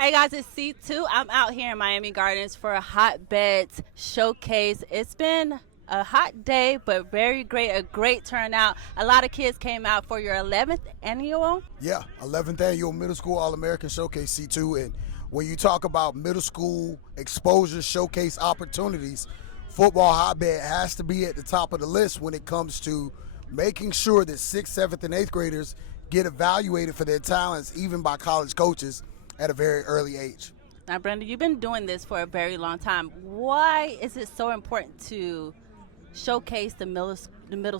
Hey guys, it's C2. I'm out here in Miami Gardens for a Hotbeds Showcase. It's been a hot day, but very great, a great turnout. A lot of kids came out for your 11th annual. Yeah, 11th annual Middle School All-American Showcase C2. And when you talk about middle school exposure showcase opportunities, football hotbed has to be at the top of the list when it comes to making sure that 6th, 7th, and 8th graders get evaluated for their talents, even by college coaches at a very early age. Now, Brenda, you've been doing this for a very long time. Why is it so important to showcase the middle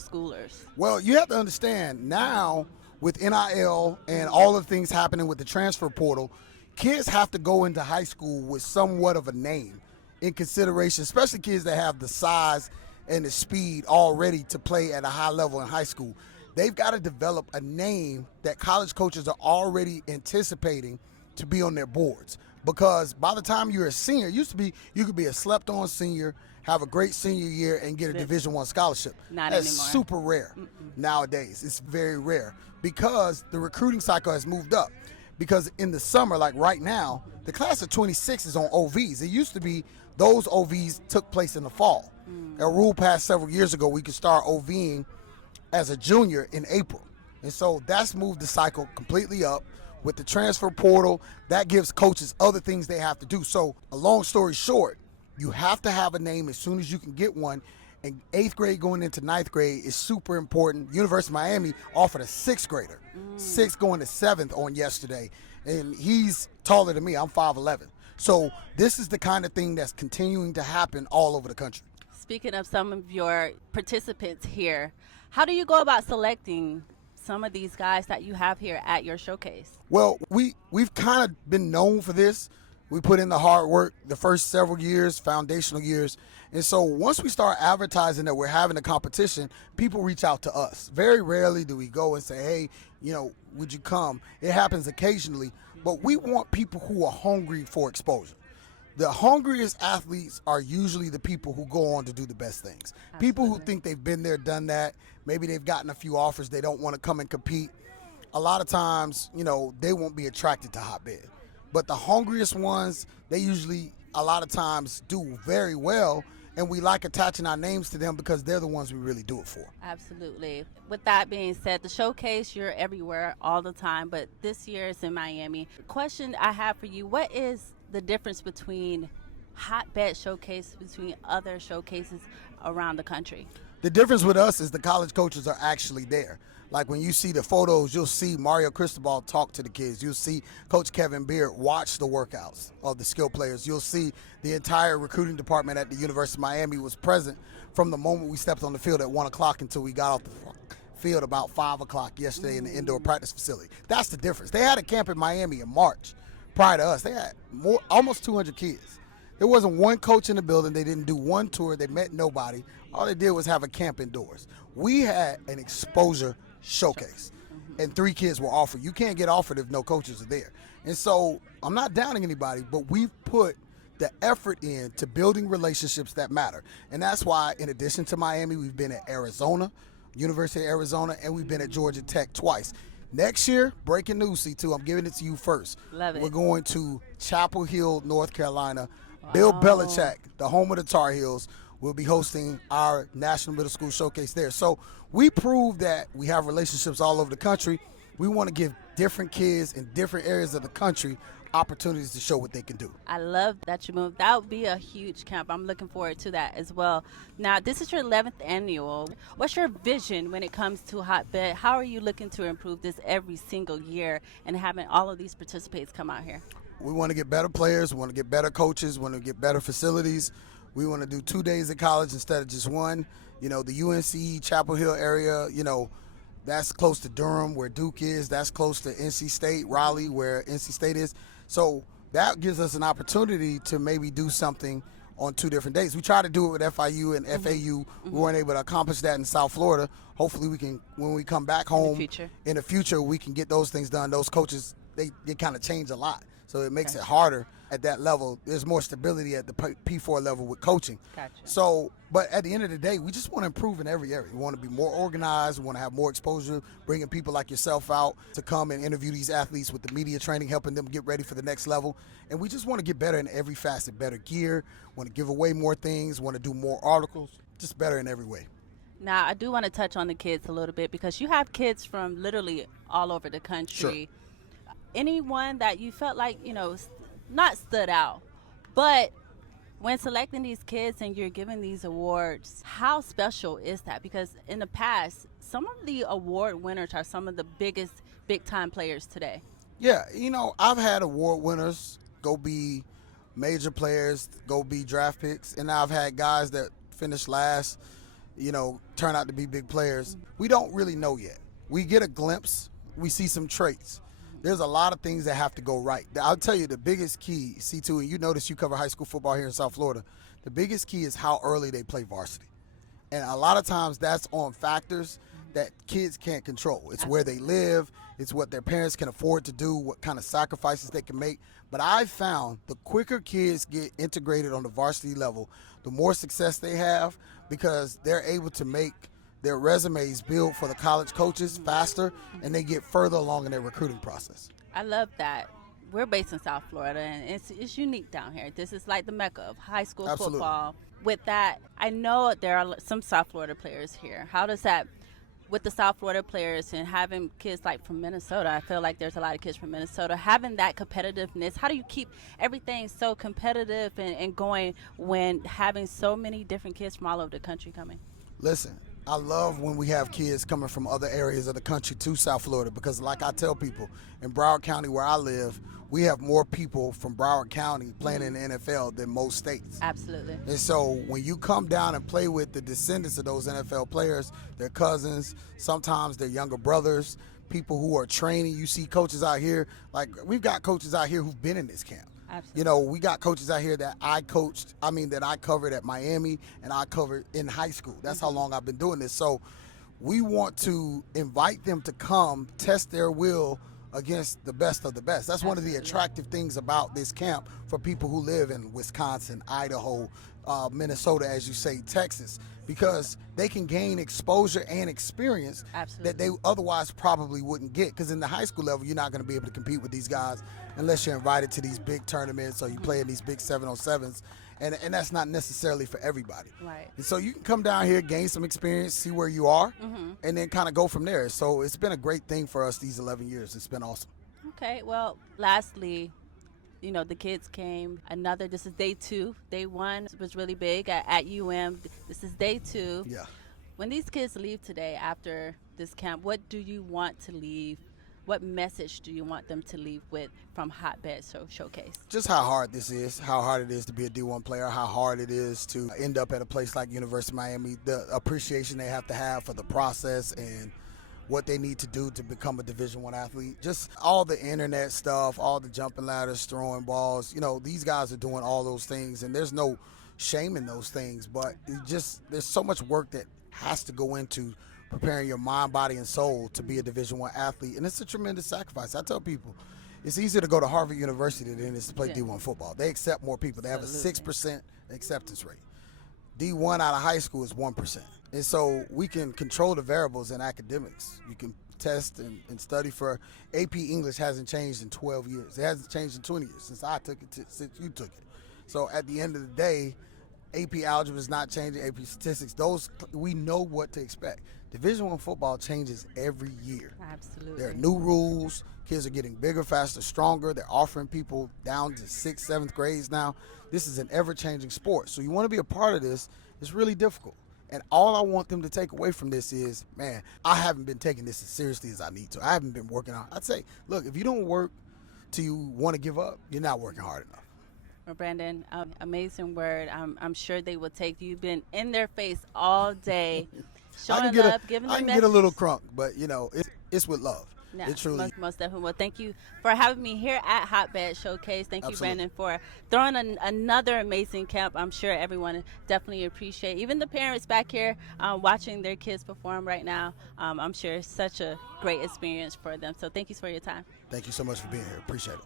schoolers? Well, you have to understand now with NIL and all the things happening with the transfer portal, kids have to go into high school with somewhat of a name in consideration, especially kids that have the size and the speed already to play at a high level in high school. They've got to develop a name that college coaches are already anticipating to be on their boards. Because by the time you're a senior, it used to be you could be a slept-on senior, have a great senior year, and get a Division I scholarship. Not That's anymore. super rare nowadays. It's very rare because the recruiting cycle has moved up. Because in the summer, like right now, the class of 26 is on OVs. It used to be those OVs took place in the fall. A rule passed several years ago we could start OVing as a junior in April. And so that's moved the cycle completely up. With the transfer portal, that gives coaches other things they have to do. So a long story short, you have to have a name as soon as you can get one. And 8th grade going into 9th grade is super important. University of Miami offered a 6th grader, 6th going to 7th on yesterday. And he's taller than me. I'm 5'11". So this is the kind of thing that's continuing to happen all over the country. Speaking of some of your participants here, how do you go about selecting some of these guys that you have here at your showcase? Well, we've kind of been known for this. We put in the hard work the first several years, foundational years. And so once we start advertising that we're having a competition, people reach out to us. Very rarely do we go and say, hey, would you come? It happens occasionally, but we want people who are hungry for exposure. The hungriest athletes are usually the people who go on to do the best things. People who think they've been there, done that. Maybe they've gotten a few offers. They don't want to come and compete. A lot of times, they won't be attracted to hotbed. But the hungriest ones, they usually, a lot of times, do very well. And we like attaching our names to them because they're the ones we really do it for. Absolutely. With that being said, the showcase, you're everywhere all the time, but this year it's in Miami. Question I have for you, what is the difference between hotbed showcase between other showcases around the country? The difference with us is the college coaches are actually there. Like when you see the photos, you'll see Mario Cristobal talk to the kids. You'll see Coach Kevin Beard watch the workouts of the skill players. You'll see the entire recruiting department at the University of Miami was present from the moment we stepped on the field at 1 o'clock until we got off the field about 5 o'clock yesterday in the indoor practice facility. That's the difference. They had a camp in Miami in March. Prior to us, they had almost 200 kids. There wasn't one coach in the building. They didn't do one tour. They met nobody. All they did was have a camp indoors. We had an exposure showcase, and 3 kids were offered. You can't get offered if no coaches are there. And so I'm not downing anybody, but we've put the effort in to building relationships that matter. And that's why, in addition to Miami, we've been at Arizona, University of Arizona, and we've been at Georgia Tech twice. Next year, breaking news, C2, I'm giving it to you first. Love it. We're going to Chapel Hill, North Carolina. Bill Belichick, the home of the Tar Heels, will be hosting our National Middle School Showcase there. So we prove that we have relationships all over the country. We want to give different kids in different areas of the country opportunities to show what they can do. I love that you moved. That would be a huge camp. I'm looking forward to that as well. Now, this is your 11th annual. What's your vision when it comes to hotbed? How are you looking to improve this every single year and having all of these participants come out here? We want to get better players. We want to get better coaches. We want to get better facilities. We want to do 2 days of college instead of just one. The UNC Chapel Hill area, that's close to Durham where Duke is. That's close to NC State, Raleigh where NC State is. So that gives us an opportunity to maybe do something on 2 different days. We tried to do it with FIU and FAU. We weren't able to accomplish that in South Florida. Hopefully we can, when we come back home in the future, we can get those things done. Those coaches, they kind of change a lot. So it makes it Gotcha. harder at that level. There's more stability at the P4 level with coaching. Gotcha. So, but at the end of the day, we just want to improve in every area. We want to be more organized. We want to have more exposure, bringing people like yourself out to come and interview these athletes with the media training, helping them get ready for the next level. And we just want to get better in every facet, better gear, want to give away more things, want to do more articles, just better in every way. Now, I do want to touch on the kids a little bit because you have kids from literally all over the country. Anyone that you felt like, not stood out, but when selecting these kids and you're giving these awards, how special is that? Because in the past, some of the award winners are some of the biggest big-time players today. Yeah, I've had award winners go be major players, go be draft picks, and I've had guys that finished last, turn out to be big players. We don't really know yet. We get a glimpse. We see some traits. There's a lot of things that have to go right. I'll tell you the biggest key, C2, and you notice you cover high school football here in South Florida, the biggest key is how early they play varsity. And a lot of times that's on factors that kids can't control. It's where they live. It's what their parents can afford to do, what kind of sacrifices they can make. But I've found the quicker kids get integrated on the varsity level, the more success they have because they're able to make their resumes build for the college coaches faster, and they get further along in their recruiting process. I love that. We're based in South Florida, and it's unique down here. This is like the mecca of high school Absolutely. football. With that, I know there are some South Florida players here. How does that, with the South Florida players and having kids like from Minnesota, I feel like there's a lot of kids from Minnesota, having that competitiveness, how do you keep everything so competitive and going when having so many different kids from all over the country coming? Listen, I love when we have kids coming from other areas of the country to South Florida because like I tell people, in Broward County where I live, we have more people from Broward County playing in the NFL than most states. Absolutely. And so when you come down and play with the descendants of those NFL players, their cousins, sometimes their younger brothers, people who are training, you see coaches out here, like we've got coaches out here who've been in this camp. Absolutely. We got coaches out here that I covered at Miami and I covered in high school. That's how long I've been doing this. So we want to invite them to come test their will against the best of the best. That's one of the attractive things about this camp for people who live in Wisconsin, Idaho, Minnesota, as you say, Texas, because they can gain exposure and experience that they otherwise probably wouldn't get. Because in the high school level, you're not going to be able to compete with these guys unless you're invited to these big tournaments or you play in these big 7-on-7s. And that's not necessarily for everybody. Right. And so you can come down here, gain some experience, see where you are, and then kind of go from there. So it's been a great thing for us these 11 years. It's been awesome. Okay, well, lastly, the kids came. This is day 2. Day 1 was really big at UM. This is day 2. Yeah. When these kids leave today after this camp, what do you want to leave? What message do you want them to leave with from Hotbed Showcase? Just how hard this is, how hard it is to be a D1 player, how hard it is to end up at a place like University of Miami, the appreciation they have to have for the process and what they need to do to become a Division I athlete. Just all the internet stuff, all the jumping ladders, throwing balls. These guys are doing all those things, and there's no shame in those things, but there's so much work that has to go into preparing your mind, body, and soul to be a Division I athlete, and it's a tremendous sacrifice. I tell people, it's easier to go to Harvard University than it is to play D1 football. They accept more people. They have a 6% acceptance rate. D1 out of high school is 1%. And so we can control the variables in academics. You can test and study for AP English hasn't changed in 12 years. It hasn't changed in 20 years since I took it, since you took it. So at the end of the day, AP Algebra is not changing, AP Statistics. We know what to expect. Division I football changes every year. Absolutely. There are new rules. Kids are getting bigger, faster, stronger. They're offering people down to 6th, 7th grades now. This is an ever-changing sport. So you want to be a part of this. It's really difficult. And all I want them to take away from this is, man, I haven't been taking this as seriously as I need to. I haven't been working on it. I'd say, look, if you don't work till you want to give up, you're not working hard enough. Well, Brandon, amazing word. I'm sure they will take you. You've been in their face all day, showing love, giving them I can get a little crunk, but, it's with love. Yeah, It truly. most definitely. Well, thank you for having me here at Hotbed Showcase. Thank you, Absolutely. Brandon, for throwing another amazing camp. I'm sure everyone definitely appreciate. Even the parents back here watching their kids perform right now. I'm sure it's such a great experience for them. So thank you for your time. Thank you so much for being here. Appreciate it.